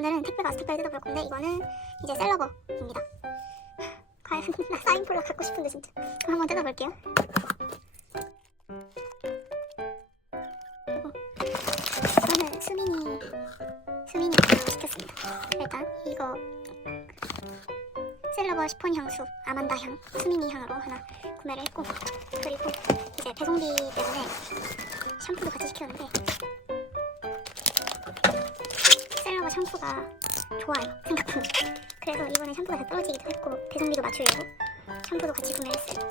오늘은 택배 가서 택배를 뜯어볼 건데 이거는 이제 셀러버입니다. 과연 나 사인 폴라 갖고 싶은데 진짜. 그럼 한번 뜯어볼게요. 그리고 이거는 수민이 수민이 거 시켰습니다. 일단 이거 셀러버 시폰 향수 아만다 향 수민이 향으로 하나 구매를 했고 그리고 이제 배송비 때문에 샴푸도 같이 시켰는데 샴푸가 좋아요. 생각보다. 그래서 이번에 샴푸가 다 떨어지기도 했고 배송비도 맞추려고 샴푸도 같이 구매했어요.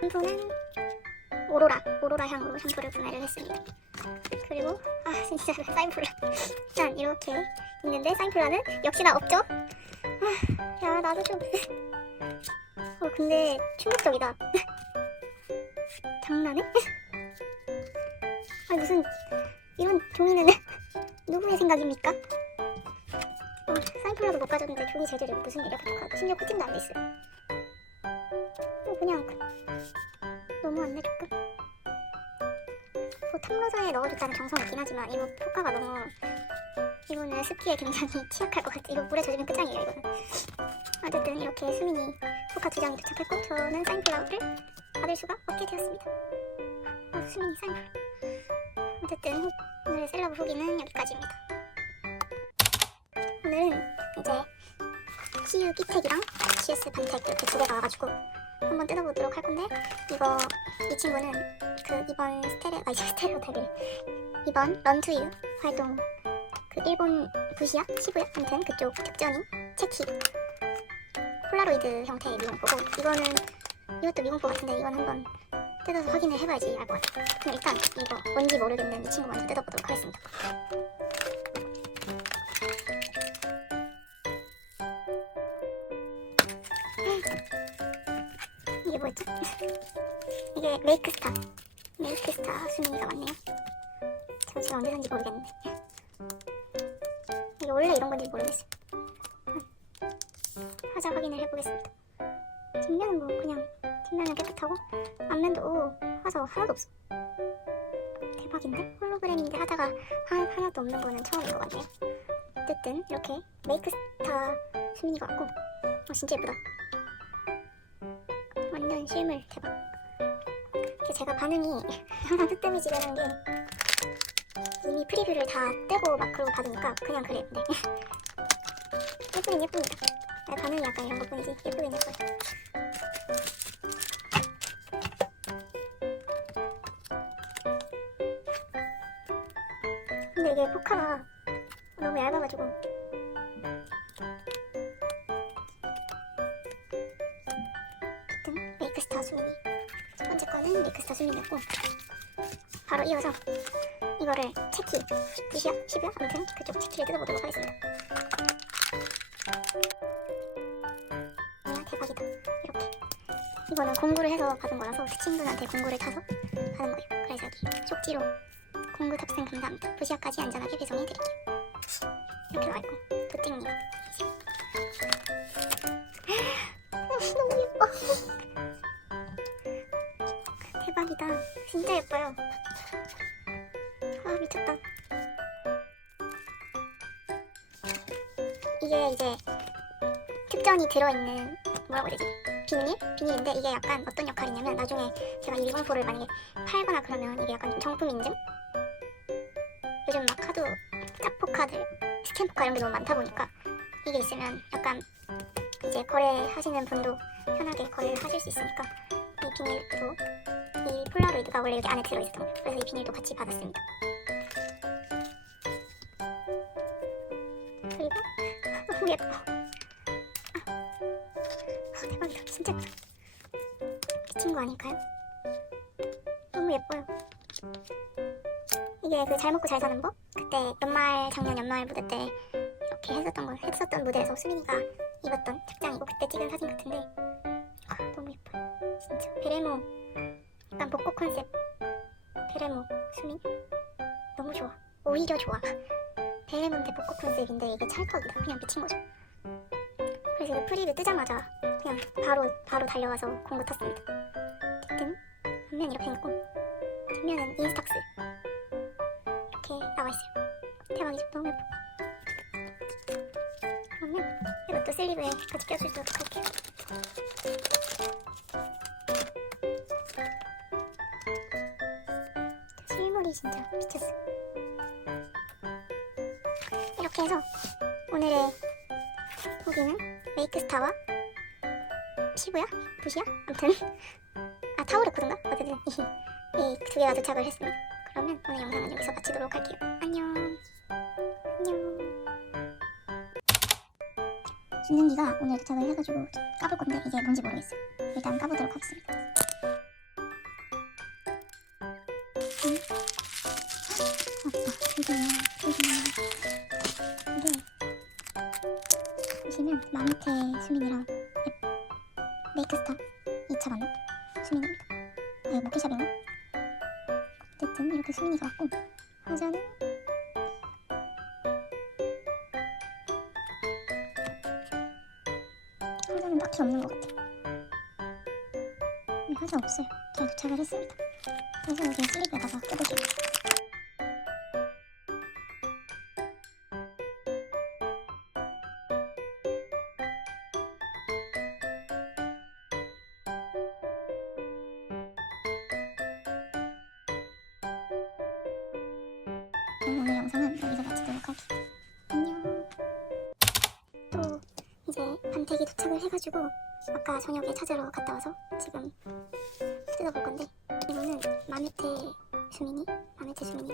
샴푸는 오로라 오로라 향으로 샴푸를 구매를 했습니다. 그리고 아 진짜 사인폴라. 일단 이렇게 있는데 사인폴라는 역시나 없죠? 아, 야 나도 좀. 어, 근데 충격적이다. 장난해? 아니 무슨 종이는 누구의 생각입니까? 어, 사인폴라도 못 가졌는데 종이 재질이 무슨 이렇게 독하고 심지어 코팅도 안 돼 있어요. 어, 그냥 너무한데 조금. 뭐 텀블러에 넣어줬다는 정성이 있긴 하지만 이거 효과가 너무 이거는 습기에 굉장히 취약할 것 같아. 이거 물에 젖으면 끝장이에요 이거는. 어쨌든 이렇게 수민이 포카 두 장이 도착했고 저는 사인폴라를 받을 수가 없게 되었습니다. 어, 수민이 사인폴라. 어쨌든 오늘의 셀러브 후기는 여기까지입니다. 오늘은 이제 CU 끼택이랑 CS 반택 이렇게 두 개가 와가지고 한번 뜯어보도록 할 건데 이거 이 친구는 그 이번 스테레 아니 스테레오 타입이 이번 런투유 활동 그 일본 부시야? 시부야? 아무튼 그쪽 특전인 체키. 폴라로이드 형태의 미공포고. 이거는 이것도 미공포 같은데 이건 한번 뜯어서 확인을 해봐야지 알 것 같아. 그럼 일단 이거 뭔지 모르겠는 이 친구 먼저 뜯어보도록 하겠습니다. 이게 뭐였죠? 이게 메이크스타. 메이크스타 수민이가 맞네요. 제가 지금 언제 산지 모르겠는데. 이게 원래 이런 건지 모르겠어요. 화자 확인을 해보겠습니다. 뒷면은 뭐 그냥 뒷면은 깨끗하고 앞면도 오, 화자 하나도 없어. 대박인데? 홀로그램인데 하다가 하, 하나도 없는 거는 처음인 것 같네요. 어쨌든 이렇게 메이크스타 수민이가 왔고 어 진짜 예쁘다. 완전 실물 대박. 제가 반응이 항상 뜨뜨미지라는 게 이미 프리뷰를 다 떼고 마크로 받으니까 그냥 그래요. 네. 예쁘긴 예쁩니다. 네, 반응이 약간 이런 것 뿐이지 예쁘긴 예뻐요. 어쨌든 메이크스타 수민이 첫 번째 거는 메이크스타 수민이었고 바로 이어서 이거를 체키 부시야? 시부야? 아무튼 그쪽 체키를 뜯어보도록 하겠습니다. 아 대박이다. 이렇게. 이거는 공구를 해서 받은 거라서 친구한테 공구를 타서 받은 거예요. 그래서 여기 쪽지로 공구 탑승 감사합니다. 부시아까지 안전하게 배송해 드릴게요. 이렇게 나와있고 너 대박이다 진짜 예뻐요 아 미쳤다 이게 이제 특전이 들어있는 뭐라고 해야 되지 비닐? 비닐인데 이게 약간 어떤 역할이냐면 나중에 제가 이 리본포를 만약에 팔거나 그러면 이게 약간 정품 인증? 요즘 막 카드 짝포카들 스탬프카 이런 게 너무 많다 보니까 이게 있으면 약간 이제 거래하시는 분도 편하게 거래를 하실 수 있으니까 이 비닐도 이 폴라로이드가 원래 여기 안에 들어있었던 거예요. 그래서 이 비닐도 같이 받았습니다. 그리고 너무 예뻐. 아, 아, 대박이다. 진짜. 미친 거 아닐까요? 너무 예뻐요. 이게 그 잘 먹고 잘 사는 법? 그때 연말 작년 연말 무대 때 이렇게 했었던 거 했었던 무대에서 수민이가 입었던 착장이고 그때 찍은 사진 같은데 아, 너무 예뻐요. 진짜 베레모 컨셉 베레모 수민 너무 좋아. 오히려 좋아. 베레모인데 벚꽃 컨셉인데 이게 찰떡이다. 그냥 미친 거죠. 그래서 이 프리뷰 뜨자마자 그냥 바로 바로 달려가서 공구 탔습니다. 어쨌든 앞면 이렇게 생겼고 뒷면은 인스탁스 이렇게 나와 있어요. 대박이죠. 너무 예뻐. 그러면 이것도 슬리브에 같이 있도록 할게요. 진짜 미쳤어. 이렇게 해서 오늘의 후기는 메이크스타와 피부야? 붓이야? 아무튼 아 타오르크인가? 어쨌든 이 두 개가 도착을 했습니다. 그러면 오늘 영상은 여기서 마치도록 할게요. 안녕. 안녕. 준능기가 오늘 도착을 해가지고 까볼 건데 이게 뭔지 모르겠어요. 일단 까보도록 하겠습니다. 딱히 없는 것 같아요. 네, 화자 없어요. 잘 도착을 했습니다. 그래서 여기 슬립에다가. 오 저녁에 찾으러 갔다 와서 지금 뜯어볼 건데 이거는 마메테 수민이 마메테 수민이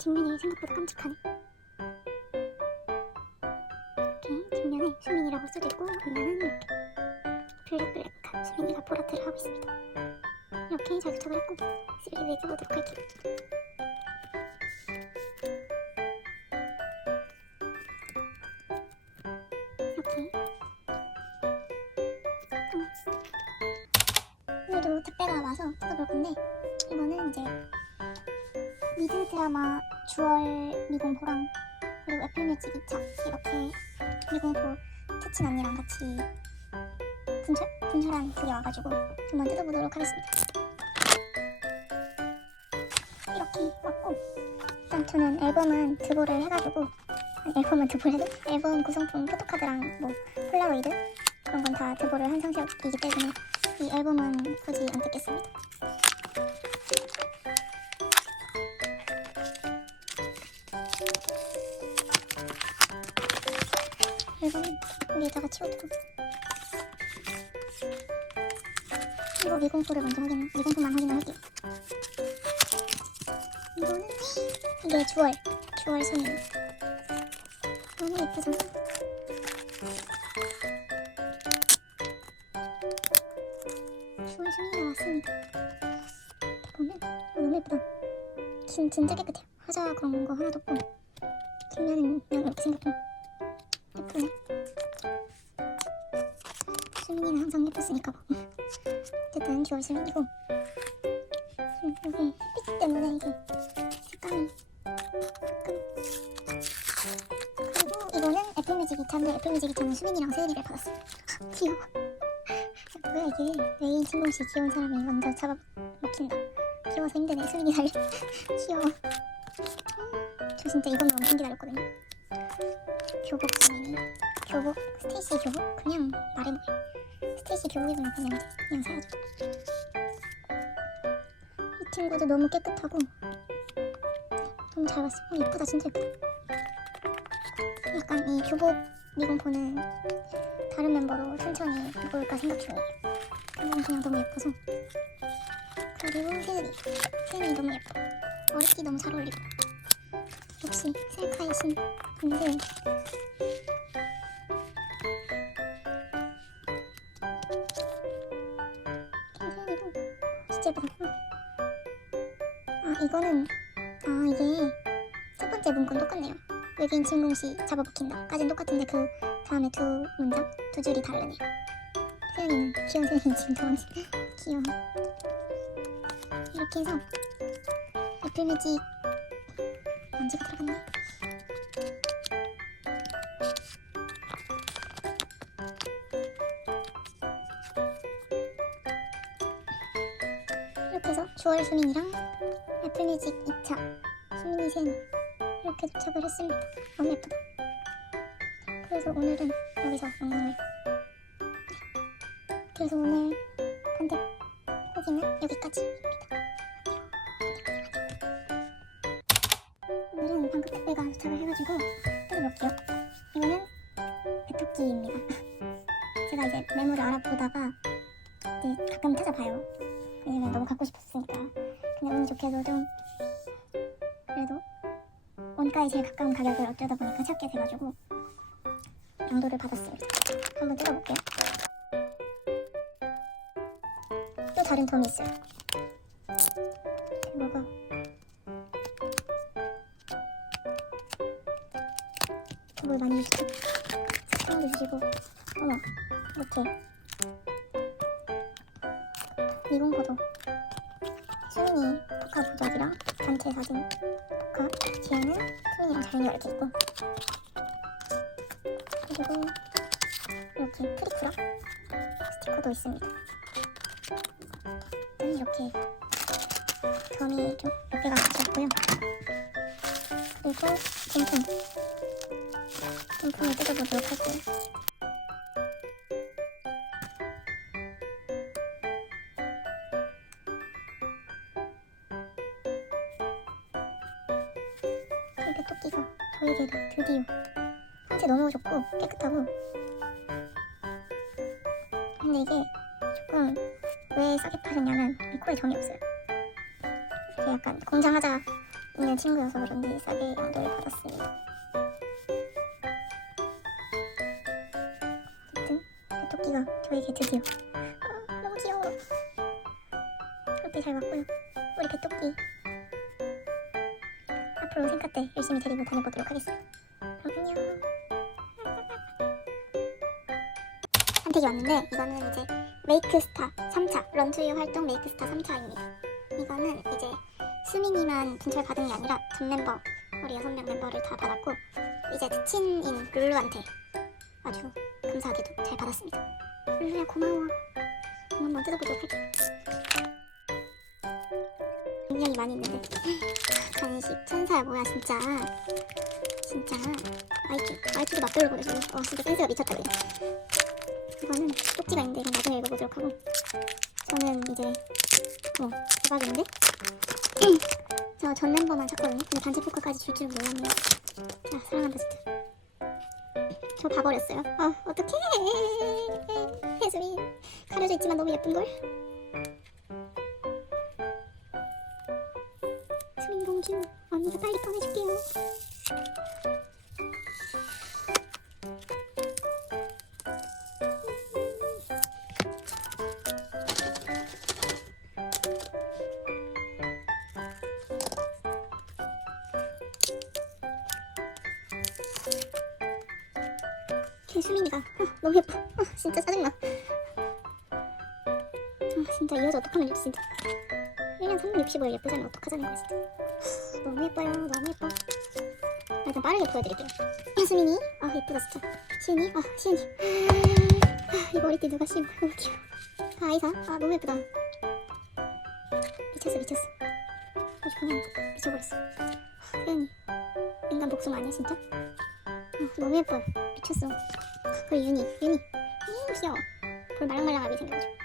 뒷면이 생각보다 깜찍하네. 이렇게 뒷면에 수민이라고 써져있고 앞면은 이렇게 블랙블랙한 수민이가 보라트를 하고 있습니다. 이렇게 잘 도착을 했고 슬립에 껴보도록 할게요 트친 언니랑 같이 분철? 분철한 두개 와가지고 한번 뜯어보도록 하겠습니다 이렇게 왔고 일단 저는 앨범은 드보를 해가지고 앨범은 드보를 해도 앨범 구성품 포토카드랑 뭐 폴라로이드 그런 건 다 드보를 한 상태이기 때문에 이 앨범은 굳이 안 뜯겠습니다. 여기다가 치워두고 이거 미공포를 먼저 확인, 미공포만 확인을 할게요. 이거는 이게 주얼, 주얼 손이 너무 예쁘잖아. 주얼 손이 나왔습니다. 보면 어, 너무 예쁘다. 진, 진짜 깨끗해요. 화자 그런 거 하나도 없고 뒷면은 그냥 이렇게 생겼고 수민이고 음, 이게 햇빛 때문에 이게 색감이 그리고 이거는 애플뮤직 2차인데 애플뮤직 2차는 수민이랑 세은이를 받았어요. 귀여워 뭐야 이게? 메인 친구씨 귀여운 사람이 먼저 잡아 먹힌다. 귀여워서 힘드네. 수민이 살려 귀여워. 음, 저 진짜 이것만 엄청 기다렸거든요. 교복 수민이 교복? 스테이시 교복? 그냥 말해 스테이시 교복 입으면 그냥 그냥 사야죠 이 친구도 너무 깨끗하고 너무 잘 봤어. 어, 예쁘다, 진짜 예쁘다. 약간 이 교복 미공포는 다른 멤버로 천천히 입을까 생각 중이에요. 이건 그냥 너무 예뻐서. 그리고 세은이. 세은이 너무 예뻐. 머리띠 너무 잘 어울리고. 역시 셀카의 신. 근데 이거는 아 이게 첫 번째 문건 똑같네요. 외계인 침공시 잡아먹힌다까지는 똑같은데 그 다음에 두 문장 두 줄이 다르네요. 세연이는 귀여운 세연이 지금 당황했어. 귀여워. 이렇게 해서 애플 매직 먼지가 들어갔네. 이렇게 해서 주얼 수민이랑 애플뮤직 2차 수민이 샘 이렇게 도착을 했습니다. 너무 예쁘다. 그래서 오늘은 여기서 영상을 그래서 오늘 반대 후기는 여기까지입니다. 오늘은 방금 택배가 도착을 해가지고 그래도 원가에 제일 가까운 가격을 어쩌다 보니까 찾게 돼가지고 양도를 받았습니다. 한번 뜯어볼게요. 또 다른 돔이 있어요. 이렇게 프리쿠라? 스티커도 있습니다. 음, 이렇게 점이 좀 몇 개가 붙였고요. 그리고 본품 본품을 뜯어보도록 할게요. 이 배토끼가 저에게도 드디어 상태 너무 좋고 깨끗하고 약간 공장하자 있는 친구여서 그런지 싸게 양도를 받았습니다 어쨌든 배토끼가 저에게 드디어 아, 너무 귀여워 그렇게 잘 왔고요 우리 배토끼 앞으로 생카 때 열심히 데리고 다녀보도록 하겠습니다. 그럼 안녕. 선택이 왔는데 이거는 이제 메이크스타 3차 런투유 활동 메이크스타 3차입니다. 이거는 이제 수민이만 분철 받은 게 아니라 전 멤버 우리 여섯 명 멤버를 다 받았고 이제 특친인 룰루한테 아주 감사하게도 잘 받았습니다. 룰루야 고마워. 한번 뜯어보도록 할게. 굉장히 많이 있는데. 간식 천사야 뭐야 진짜. 진짜. 아이키 아이키도 맛별로 보내주네 어 진짜 센스가 미쳤다 그래 이거는 쪽지가 있는데 이건 나중에 읽어보도록 하고. 저는 이제 어 대박인데 저 전 멤버만 찾거든요 근데 단체 포카까지 줄 줄 몰랐네요 아 사랑한다 진짜. 저 봐버렸어요. 아 어떡해. 혜수이 가려져 있지만 너무 예쁜걸. 수민 공주 언니가 빨리 꺼내줄게요. 이 여자 어떡하면 진짜. 1년 365일 예쁘자면 어떡하자는 거야 진짜. 너무 예뻐요. 너무 예뻐. 일단 빠르게 보여드릴게요. 수민이. 아 예쁘다 진짜. 시은이. 아 시은이. 아, 이 머리띠 누가 씌운 거야. 너무 귀여워. 아, 아이사. 아 너무 예쁘다. 미쳤어 미쳤어. 아주 그냥 미쳐버렸어. 세연이. 인간 복숭아 아니야 진짜? 아, 너무 예뻐요. 미쳤어. 그리고 윤이. 윤이. 음 귀여워. 볼 말랑말랑하게 생겨가지고.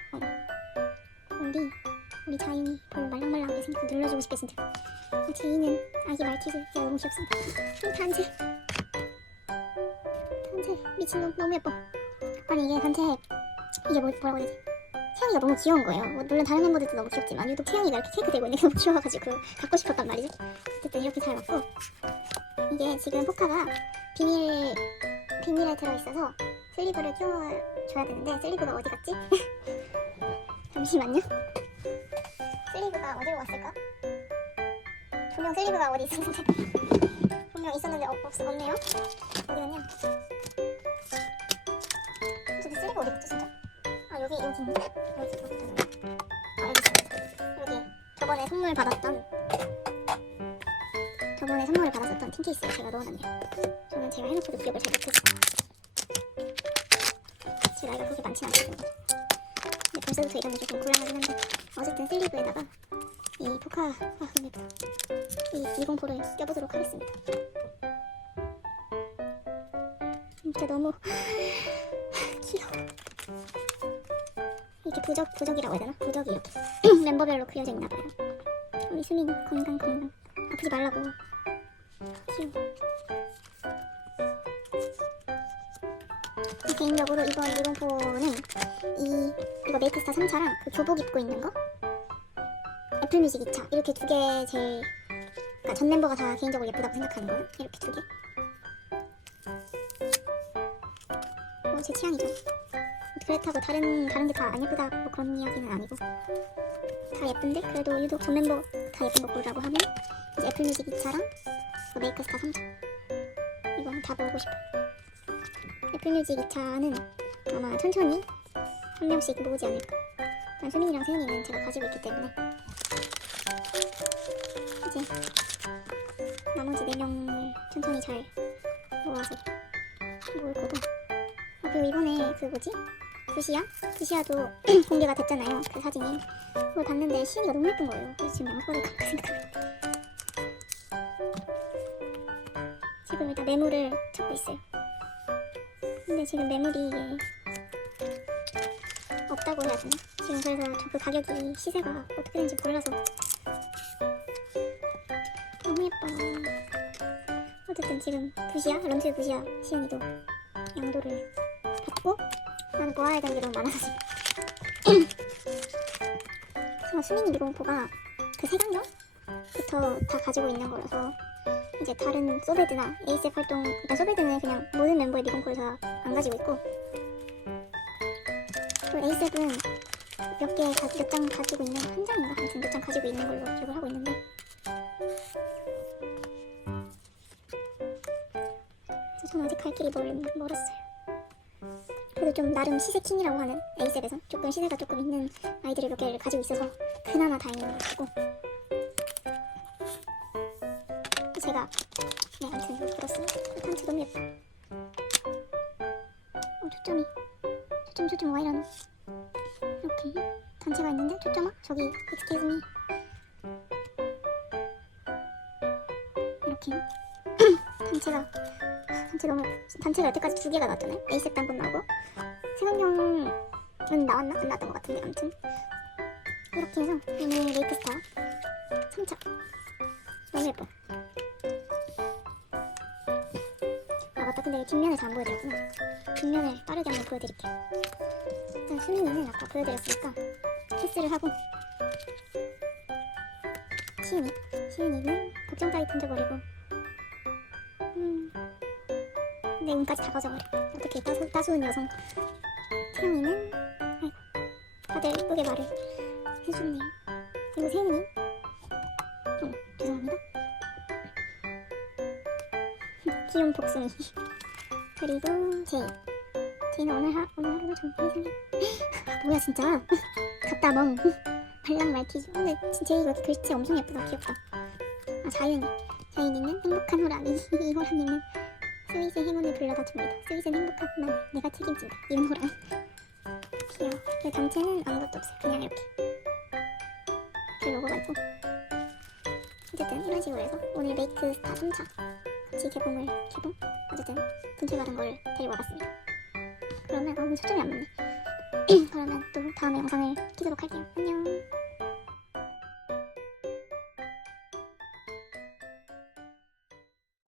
자윤이 볼 말랑말랑하게 생겨서 눌러주고 진짜. 어, 제이는 아기 말티즈 진짜 너무 귀엽습니다. 이 단체 단체 미친놈 너무 예뻐. 아니 이게 단체 이게 뭐, 뭐라고 해야 되지? 태영이가 너무 귀여운 거예요. 뭐, 물론 다른 멤버들도 너무 귀엽지만 유독 태영이가 이렇게 케이크 들고 있는 게 너무 귀여워가지고 갖고 싶었단 말이지. 어쨌든 이렇게 잘 왔고 이게 지금 포카가 비닐 비닐에 들어있어서 슬리브를 끼워줘야 되는데 슬리브가 어디 갔지? 잠시만요. 슬리브가 어디로 갔을까? 분명 슬리브가 어디 있었는데. 분명 있었는데 없, 없, 없네요. 어디 갔냐? 저기 슬리브 어디 갔지 진짜? 아 여기 여기 있네. 여기 아 여기 여기 저번에 선물 받았던 저번에 선물을 받았었던 틴 케이스에 제가 넣어놨네요. 저는 제가 해놓고도 기억을 잘 못해서. 제 나이가 그렇게 많진 않거든요 벌써부터 이러면 조금 곤란하긴 한데 어쨌든 슬리브에다가 이 포카 아 예쁘다. 이 204를 껴보도록 하겠습니다. 진짜 너무 귀여워. 이게 부적 부적이라고 해야 되나? 부적이 이렇게 멤버별로 그려져 있나봐요. 우리 수민이 건강 건강. 아프지 말라고. 귀여워. 개인적으로 이번 204는 이 메이크스타 3차랑 그 교복 입고 있는 거 애플뮤직 2차 이렇게 두 개 제일 그러니까 전 멤버가 다 개인적으로 예쁘다고 생각하는 거는 이렇게 두 개. 뭐 제 취향이죠. 그렇다고 다른 다른 게 다 안 예쁘다 뭐 그런 이야기는 아니고 다 예쁜데 그래도 유독 전 멤버 다 예쁜 거 고르라고 하면 이제 애플뮤직 2차랑 뭐 메이크스타 3차 이거 다 보고 싶어. 애플뮤직 2차는 아마 천천히 한 명씩 모으지 않을까. 일단 수민이랑 세연이는 제가 가지고 있기 때문에. 이제 나머지 네 명을 천천히 잘 모아서 모을 거고. 아, 그리고 이번에 그 뭐지? 부시야? 부시야도 공개가 됐잖아요 그 사진이. 그걸 봤는데 시은이가 너무 예쁜 거예요. 그래서 지금 양거를 갖고 생각하고 지금 일단 매물을 찾고 있어요. 근데 지금 매물이 없다고 해야 되나 지금 그래서 저그 가격이 시세가 어떻게 되는지 몰라서 너무 예뻐. 어쨌든 지금 부시야, 런트 부시야, 시은이도 양도를 받고 나는 모아야 될 게 너무 많아서 지금. 저 수민이 미공포가 그 세강령부터 다 가지고 있는 거라서 이제 다른 소베드나 에이셉 활동, 그러니까 소베드는 그냥 모든 멤버의 미공포를 다 안 가지고 있고 그 에이셉은 몇 개, 몇 장 가지고 있는, 한 장인가? 아무튼 몇 장 가지고 있는 걸로 기억을 하고 있는데 저는 아직 갈 길이 멀, 멀었어요. 그래도 좀 나름 시세킹이라고 하는 에이셉에서 조금 시세가 조금 있는 아이들을 몇 개를 가지고 있어서 그나마 다행인 것 같고 제가 네 아무튼 그렇습니다. 단체 너무 예뻐. 어 초점이 초점 초점 와 이러나 이렇게 단체가 있는데 초점아 저기 excuse me. 이렇게. 단체가 단체 너무 단체가 여태까지 두 개가 나왔잖아요. 에이셉 단분 나오고. 세강형은 나왔나? 안 나왔던 것 같은데 아무튼. 이렇게 해서 오늘 메이크스타 근데 뒷면을 잘 안 보여드렸구나. 뒷면을 빠르게 한번 보여드릴게요. 일단 수민이는 아까 보여드렸으니까 키스를 하고. 시은이. 시은이는 걱정 따위 던져버리고. 음. 내 운까지 다 가져버려. 어떻게 따수, 따스운 여성. 아이고 다들 예쁘게 말을 해주네요. 그리고 세은이. 어 죄송합니다. 귀여운 복숭이 그리고 제이 제이는 오늘, 하, 오늘 하루도 좀 이상해. 뭐야 진짜. 갔다 멍. 말랑 말티즈 근데 진짜 이거 글씨 엄청 예쁘다. 귀엽다. 아 자윤이 자윤이는 행복한 호랑이. 이 호랑이는 스윗의 행운을 불러다 줍니다. 스윗은 행복하구만. 내가 책임진다. 이은 호랑이. 귀여워. 그 단체는 아무것도 없어요. 그냥 이렇게. 그 로고가 있고. 어쨌든 이런 식으로 해서 오늘 메이크 스타 3차. 같이 개봉을 개봉? 어쨌든 분출 받은 걸 데리고 와봤습니다. 그러면 아 오늘 초점이 안 맞네. 그러면 또 다음에 영상을 키도록 할게요. 안녕